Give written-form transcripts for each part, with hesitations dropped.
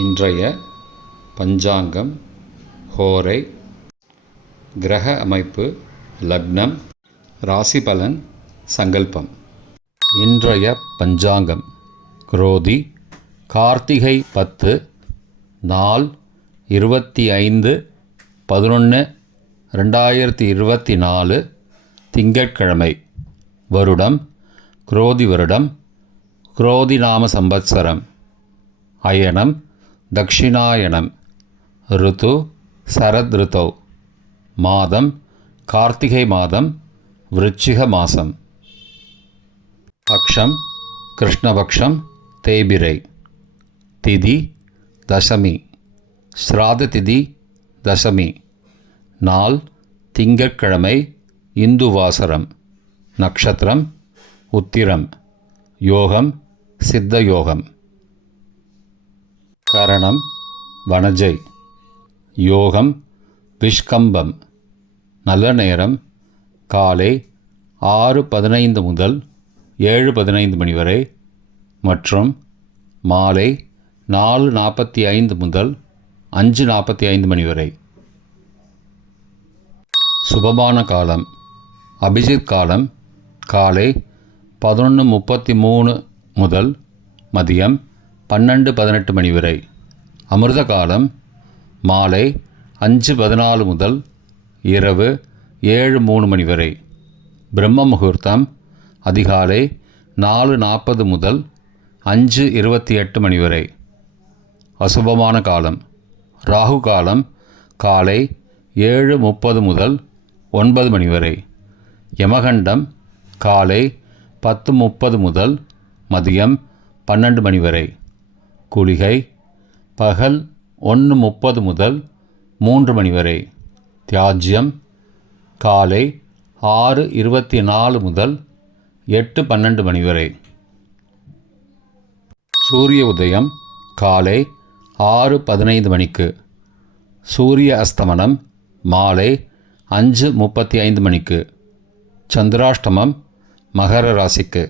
இன்றைய பஞ்சாங்கம், ஹோரை, கிரக அமைப்பு, லக்னம், ராசி பலன், சங்கல்பம். இன்றைய பஞ்சாங்கம் குரோதி கார்த்திகை 10 நாள் 25/11/2024 திங்கட்கிழமை. வருடம் குரோதி வருடம், குரோதி நாம சம்பத்சரம். அயனம் தக்ஷிணாயனம். ருத்து சரத் ருத்தௌ. மாதம் கார்த்திகை மாதம், விருச்சிக மாதம். பக்ஷம் கிருஷ்ணபக்ஷம், தேய்பிரை. திதி தசமி, ஸ்ராத திதி தசமி. நாள் திங்கட்கிழமை, இந்துவாசரம். நக்ஷத்திரம் உத்திரம். யோகம் சித்த யோகம். கரணம் வனஜை. யோகம் விஷ்கம்பம். நல்ல நேரம் காலை 6:15 முதல் 7:15 மணி வரை மற்றும் மாலை 4:45 முதல் 5:45 மணி வரை. சுபமான காலம் அபிஜித் காலம் காலை 11:33 முதல் மதியம் 12:18 மணி வரை. அமிர்த காலம் மாலை 5:14 முதல் இரவு 7:03 மணி வரை. பிரம்ம முகூர்த்தம் அதிகாலை 4:40 முதல் 5:28 மணி வரை. அசுபமான காலம் ராகு காலம் காலை 7:30 முதல் 9 மணி வரை. யமகண்டம் காலை 10:30 முதல் மதியம் 12 மணி வரை. குளிகை பகல் 1:30 முதல் 3 மணி வரை. தியாஜ்யம் காலை 6:24 முதல் 8:12 மணி வரை. சூரிய உதயம் காலை 6:15 மணிக்கு. சூரிய அஸ்தமனம் மாலை 5:35 மணிக்கு. சந்திராஷ்டமம் மகர ராசிக்கு.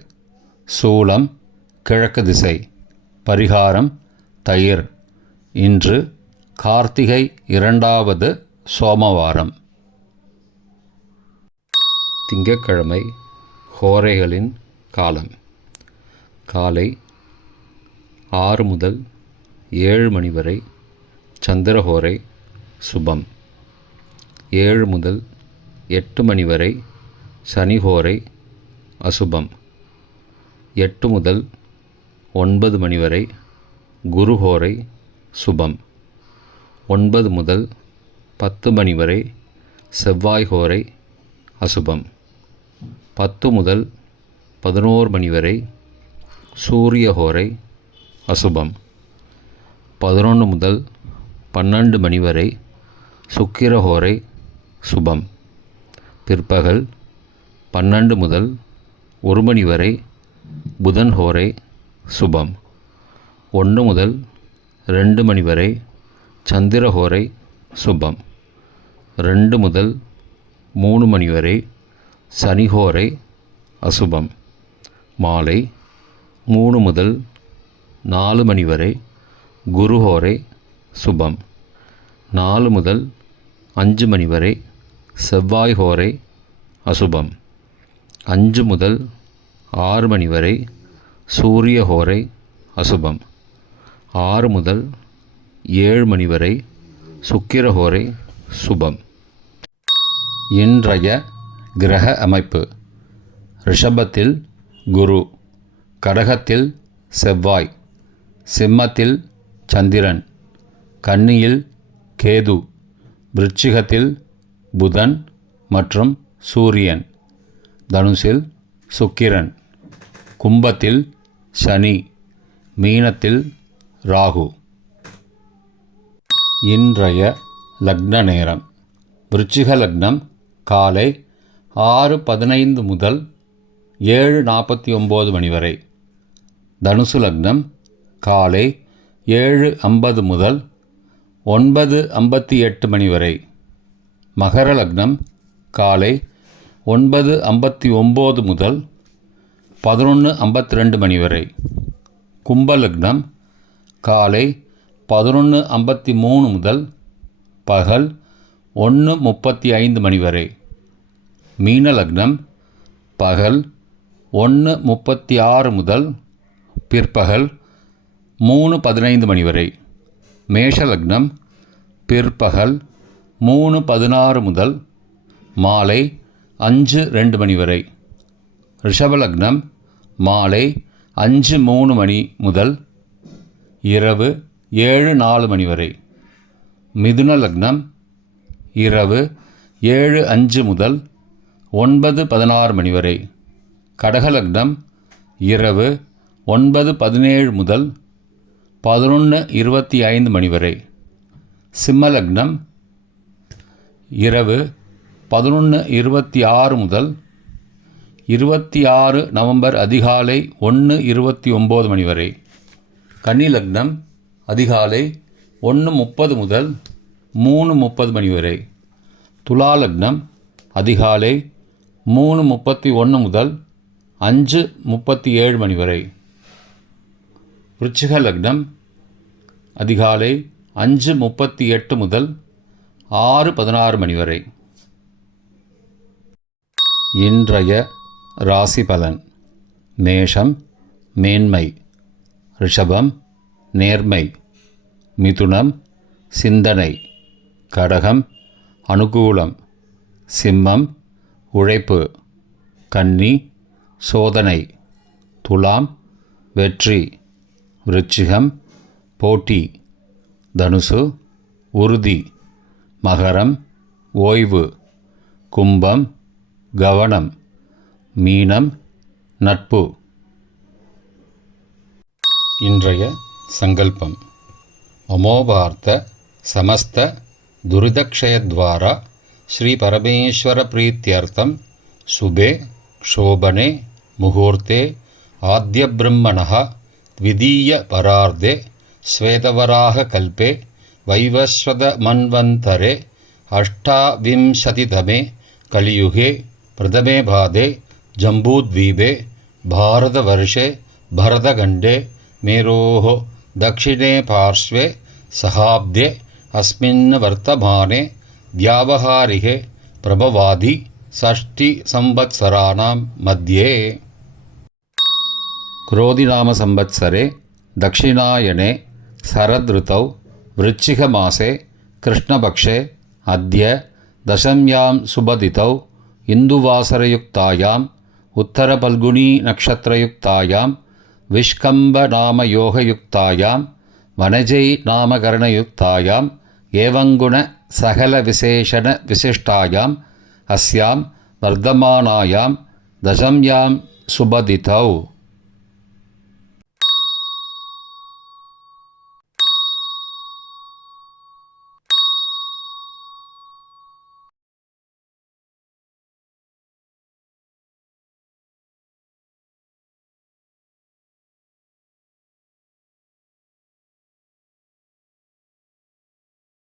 சூலம் கிழக்கு திசை. பரிகாரம் தயிர். இன்று கார்த்திகை 2வது சோமவாரம். திங்கட்கிழமை ஹோரைகளின் காலம் காலை 6 முதல் 7 மணி வரை சந்திரஹோரை சுபம். 7 முதல் 8 மணி வரை சனிஹோரை அசுபம். 8 முதல் 9 மணி வரை குருஹோரை சுபம். 9 முதல் 10 மணி வரை செவ்வாய் ஹோரை அசுபம். 10 முதல் 11 மணி வரை சூரிய ஹோரை அசுபம். 11 முதல் 12 மணி வரை சுக்கிர ஹோரை சுபம். பிற்பகல் 12 முதல் 1 மணி வரை புதன் ஹோரை சுபம். 1 முதல் 2 மணி வரை சந்திரஹோரை சுபம். 2 முதல் 3 மணி வரை சனிஹோரை அசுபம். மாலை 3 முதல் 4 மணி வரை குருஹோரை சுபம். 4 முதல் 5 மணி வரை செவ்வாய் ஹோரை அசுபம். 5 முதல் 6 மணி வரை சூரிய ஹோரை அசுபம். 6 முதல் 7 மணி வரை சுக்கிர ஹோரை சுபம். இன்றைய கிரக அமைப்பு ரிஷபத்தில் குரு, கடகத்தில் செவ்வாய், சிம்மத்தில் சந்திரன், கன்னியில் கேது, விருச்சிகத்தில் புதன் மற்றும் சூரியன், தனுசில் சுக்கிரன், கும்பத்தில் சனி, மீனத்தில் ராகு. இன்றைய லக்ன நேரம் விருச்சிக லக்னம் காலை 6:15 முதல் 7:49 மணி வரை. தனுசு லக்னம் காலை 7:50 முதல் 9:58 மணி வரை. மகர லக்னம் காலை 9:59 முதல் 11:52 மணி வரை. கும்பலக்னம் காலை 11:53 முதல் பகல் 1:35 மணி வரை. மீன லக்னம் பகல் 1:36 முதல் பிற்பகல் 3:15 மணி வரை. மேஷ லக்னம் பிற்பகல் 3:16 முதல் மாலை 5:02 மணி வரை. ரிஷப லக்னம் மாலை 5:03 மணி முதல் இரவு 7:04 மணி வரை. மிதுன லக்னம் இரவு 7:05 முதல் 9:16 மணி வரை. கடக லக்னம் இரவு 9:17 முதல் 11:25 மணி வரை. சிம்ம லக்னம் இரவு 11:26 முதல் 26 நவம்பர் அதிகாலை 1:29 மணி வரை. கன்னி லக்னம் அதிகாலை 1:30 முதல் 3:30 மணி வரை. துலா லக்னம் அதிகாலை 3:31 முதல் 5:37 மணி வரை. விருச்சிக லக்னம் அதிகாலை 5:38 முதல் 6:16 மணி வரை. இன்றைய ராசி பலன். மேஷம் மேன்மை, ரிஷபம் நேர்மை, மிதுனம் சிந்தனை, கடகம் அனுகூலம், சிம்மம் உழைப்பு, கன்னி சோதனை, துலாம் வெற்றி, விருச்சிகம் போட்டி, தனுசு உறுதி, மகரம் ஓய்வு, கும்பம் கவனம், மீனம் நட்பு. இன்றைய சங்கல்பம். அமோபார்த்த சமஸ்த துரிதக்ஷயத்வாரா ஸ்ரீ பரமேஸ்வர பிரீத்யர்த்தம் சுபே க்ஷோபனே முகூர்த்தே ஆத்ய பிரம்மணः த்விதீய பரார்த்தே ஸ்வேதவராக கல்பே வைவஸ்வத மன்வந்தரே அஷ்டாவிம்சதிதமே கலியுகே பிரதமே பாதே ஜம்பூத்வீபே பாரதவர்ஷே பரதகண்டே மேரோः दक्षिणे पार्श्वे सहाब्दे अस्मिन् वर्तमाने व्यावहारिके प्रभवादि षष्टिसंवत्सराणां मध्ये क्रोधिनामसंवत्सरे दक्षिणायने शरदृतौ वृश्चिकमासे कृष्णपक्षे अद्य दशम्यां शुभतिथौ इन्दुवासरयुक्तायाम् उत्तरफल्गुणीनक्षत्रयुक्तायां विष्कम्भनामयोगयुक्तायां वनजै नामकरणयुक्तायाम् एवंगुण सकलविशेषणविशिष्टायाम् अस्यां वर्धमानायां दशम्यां शुभतिथौ